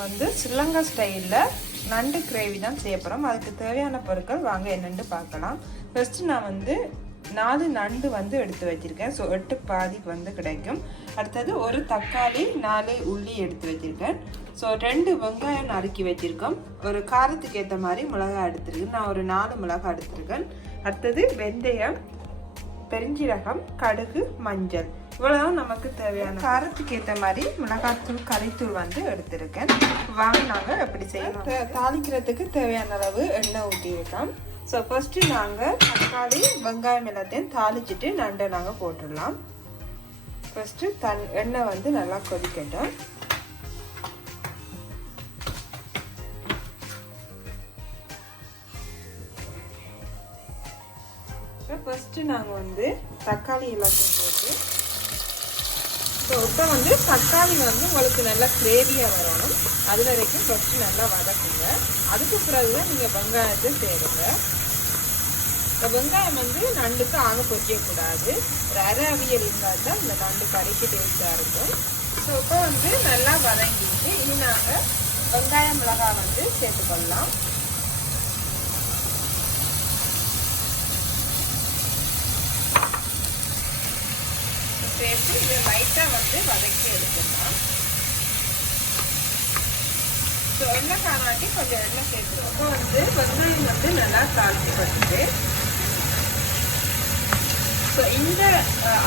நான் வந்து ஸ்ரீலங்கா ஸ்டைலில் நண்டு கிரேவி தான் செய்ய போகிறோம். அதுக்கு தேவையான பொருட்கள் வாங்க என்னென்னு பார்க்கலாம். ஃபஸ்ட்டு நான் வந்து 4 நண்டு வந்து எடுத்து வச்சுருக்கேன். ஸோ 8 பாதிக்கு வந்து கிடைக்கும். அடுத்தது ஒரு தக்காளி 4 உள்ளி எடுத்து வச்சுருக்கேன். ஸோ 2 வெங்காயம் நறுக்கி வச்சுருக்கோம். ஒரு காரத்துக்கு ஏற்ற மாதிரி மிளகாய் எடுத்துருக்கேன். நான் ஒரு 4 மிளகாய் எடுத்துருக்கேன். அடுத்தது வெந்தயம், பெருஞ்சீரகம், கடுகு, மஞ்சள், இவ்வளோதான் நமக்கு தேவையான. காரத்துக்கு ஏற்ற மாதிரி மிளகாத்தூள், கறித்தூள் வந்து எடுத்துருக்கேன். வாங்க நாங்கள் எப்படி செய்யலாம். தாளிக்கிறதுக்கு தேவையான அளவு எண்ணெய் ஊற்றிருக்கோம். ஸோ ஃபஸ்ட்டு நாங்கள் தக்காளி, வெங்காயம் எல்லாத்தையும் தாளிச்சிட்டு நண்டை நாங்கள் போட்டுடலாம். ஃபஸ்ட்டு எண்ணெய் வந்து நல்லா கொதிக்கட்டும். ஃபஸ்ட்டு நாங்கள் வந்து தக்காளி எல்லாத்தையும் போட்டு, ஸோ இப்போ வந்து தக்காளி வந்து உங்களுக்கு நல்லா கிரேவியாக வரணும். அது வரைக்கும் ஃபஸ்ட்டு நல்லா வதக்குங்க. அதுக்கு பிறகு தான் நீங்கள் வெங்காயத்தை சேருங்க. இந்த வெங்காயம் வந்து நண்டுக்கு ஆக பொரியக்கூடாது. ஒரு அரை அவியல் இருந்தால் தான் இந்த நண்டு கறிக்கு டேஸ்ட்டாக இருக்கும். ஸோ இப்போ வந்து நல்லா வதங்கிட்டு இனி நாங்கள் வெங்காயம், மிளகாய் வந்து சேர்த்துக்கொள்ளலாம். சேர்த்து இதை லைட்டாக வந்து வதக்கி எடுத்துடலாம். ஸோ எண்ணெய் காணாட்டி கொஞ்சம் எண்ணெய் சேர்த்துருவோம். அப்போ வந்து வெங்காயம் வந்து நல்லா தாளித்து பட்டுட்டு, ஸோ இந்த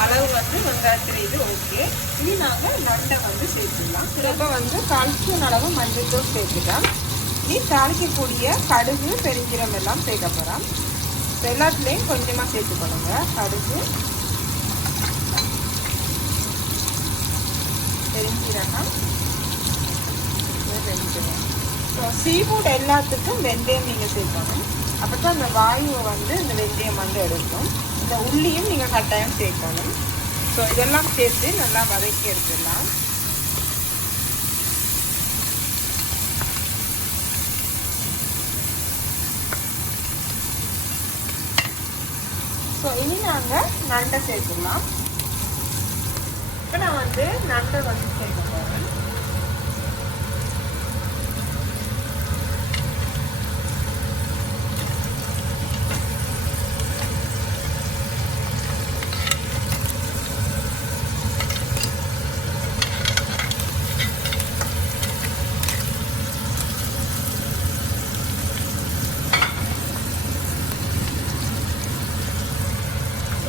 அளவு வந்து வெங்காயத்தில் இது ஓகே. இனி நாங்கள் நண்டை வந்து சேர்த்துக்கலாம். இப்போ வந்து கால்சியம் அளவு மஞ்சள் சேர்த்துக்கலாம். இனி தாளிக்கக்கூடிய கடுகு, பெருஞ்சீரகம் எல்லாம் சேர்க்க போகிறோம். எல்லாத்துலேயும் கொஞ்சமாக சேர்த்துக்கணுங்க. கடுகு, பெருஞ்சீரகம், வெந்தயம். ஸோ சீஃபுட் எல்லாத்துக்கும் வெந்தயம் நீங்கள் சேர்க்கணும். அப்போ தான் அந்த வாயுவை வந்து இந்த வெந்தயம் வந்து எடுக்கும். இந்த உள்ளியும் நீங்கள் கட்டாயம் சேர்க்கணும். ஸோ இதெல்லாம் சேர்த்து நல்லா வதக்கி எடுத்துடலாம். ஸோ இனி நாங்கள் நண்டை சேர்த்துடலாம். இப்போ நான் வந்து நண்டை வந்து சேர்க்க போகிறேன்.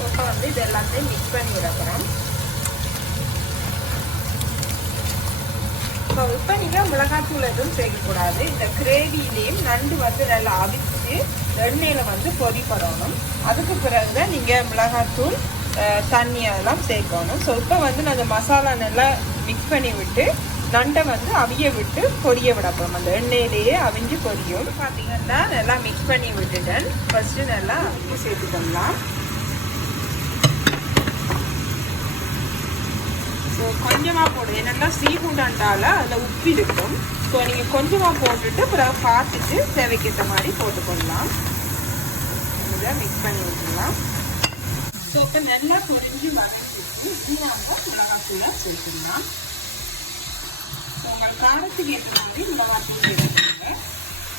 இப்போ வந்து இது எல்லாத்தையும் மிக்ஸ் பண்ணி விடக்கிறோம். இப்போ நீங்கள் மிளகாத்தூள் எதுவும் சேர்க்கக்கூடாது. இந்த கிரேவிலையும் நண்டு வந்து நல்லா அவிச்சு எண்ணெயில் வந்து பொரிப்படணும். அதுக்கு பிறகு தான் நீங்கள் மிளகாத்தூள், தண்ணி அதெல்லாம் சேர்க்கணும். ஸோ இப்போ வந்து நான் அந்த மசாலா நல்லா மிக்ஸ் பண்ணி விட்டு நண்டை வந்து அவிய விட்டு பொரிய விடப்போம். அந்த எண்ணெயிலேயே அவிஞ்சு பொரியும். பார்த்தீங்கன்னா நல்லா மிக்ஸ் பண்ணி விட்டுட்டேன். ஃபஸ்ட்டு நல்லா உப்பு சேர்த்துக்கலாம். ஸோ கொஞ்சமாக போடுது. என்னென்னா சீஃபுட்டாண்டால அதில் உப்பு இருக்கும். ஸோ நீங்கள் கொஞ்சமாக போட்டுட்டு பிறகு பார்த்துட்டு தேவைக்கேற்ற மாதிரி போட்டுக்கொள்ளலாம். இதை மிக்ஸ் பண்ணி விட்டுடலாம். ஸோ இப்போ நல்லா பொரிஞ்சு வதக்கிட்டு நம்ம மிளகாத்தூளை சேர்த்துக்கலாம். ஸோ உங்கள் காரத்துக்கு ஏற்ற மாதிரி மிளகாத்தூள் சேர்த்துக்கோங்க.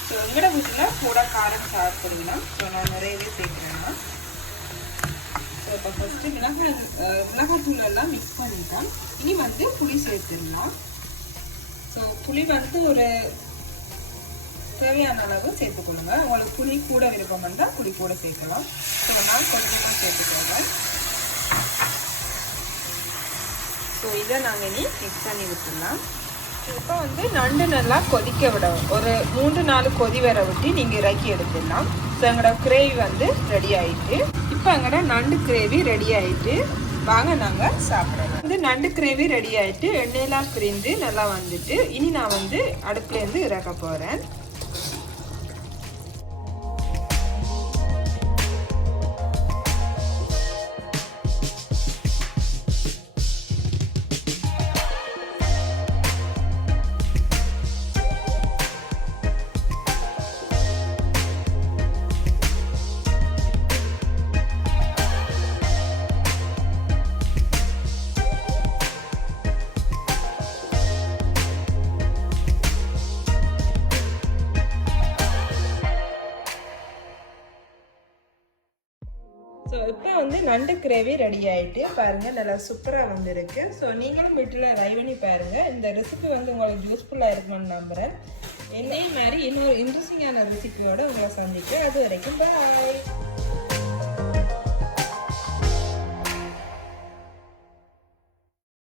ஸோ எங்களோட வீட்டில் கூட காரம் சாப்பிடுவீங்கன்னா ஸோ நான் நிறையவே சேர்க்குறேன்னா. ஸோ இப்போ ஃபஸ்ட்டு மிளகாத்தூள் எல்லாம் மிக்ஸ் பண்ணிட்டோம். இனி வந்து புளி சேர்த்துடலாம். ஸோ புளி வந்து ஒரு தேவையான அளவு சேர்த்துக்கொள்ளுங்க. உங்களுக்கு புளி கூட விருப்பம் இருந்தால் புளி கூட சேர்க்கலாம். ஸோ நான் கொஞ்சமாக சேர்த்துக்கோங்க. ஸோ இதை நாங்கள் இனி மிக்ஸ் பண்ணி விட்டுடலாம். இப்போ வந்து நண்டு நல்லா கொதிக்க விடவும் ஒரு 3-4 கொதி வர விட்டு நீங்கள் இறக்கி எடுத்துடலாம். ஸோ எங்களோட கிரேவி வந்து ரெடி ஆகிட்டு, இப்போ எங்களோட நண்டு கிரேவி ரெடி ஆகிட்டு வாங்க நாங்கள் சாப்பிடலாம். வந்து நண்டு கிரேவி ரெடி ஆகிட்டு எண்ணெயெல்லாம் பிரிந்து நல்லா வந்துட்டு இனி நான் வந்து அடுப்புலேருந்து இறக்க போகிறேன். ஸோ இப்போ வந்து நண்டு கிரேவி ரெடி ஆகிட்டு பாருங்கள், நல்லா சூப்பராக வந்து இருக்குது. ஸோ நீங்களும் வீட்டில் ட்ரை பண்ணி பாருங்கள். இந்த ரெசிபி வந்து உங்களுக்கு யூஸ்ஃபுல்லாக இருக்குன்னு நம்புகிறேன். இதே மாதிரி இன்னொரு இன்ட்ரெஸ்டிங்கான ரெசிபியோடு உங்களை சந்திக்கிறேன். அது வரைக்கும் பாய்.